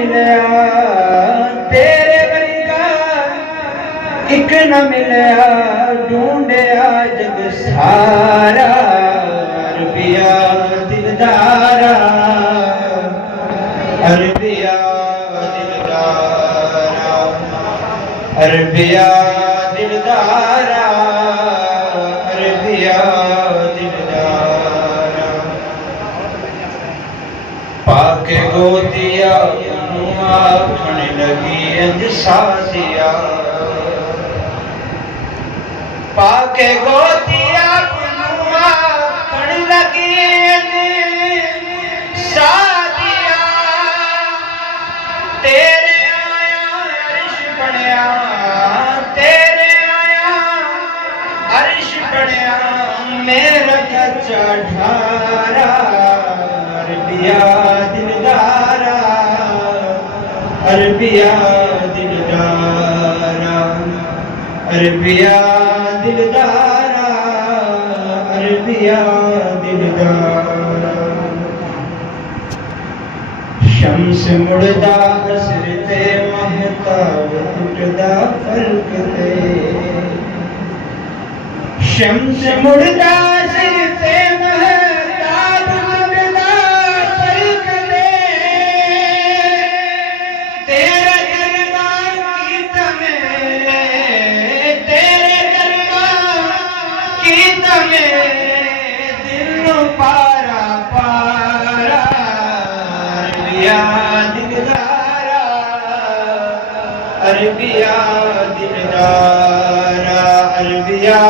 मिलया तेरे वर्गा एक न मिलया ढूंढया जग सारा अरबिया दिलदारा अरबिया दिलदारा अरबिया दिलदारा अरबिया दिलदारा पाके गोदिया आखण लगी अंज सासिया पाके गोदिया आखण लगी अंज सासिया तेरे आया अर्श बनया तेरे आया अर्श बनया मेरा कच्चा ढारा अरबिया दिलदारा अरबिया दिलदारा अरबिया दिलदारा अरबिया दिलदारा शम्स मुड़दा असर ते महताब टुटदा फल्क ते शम्स मुड़दा असर ते महताब टुटदा फल्क ते तेरे दरबार की तमें तेरे दरबार की तमें दिल पारा पारा अरबिया दिलदारा अरबिया दिलदारा अरबिया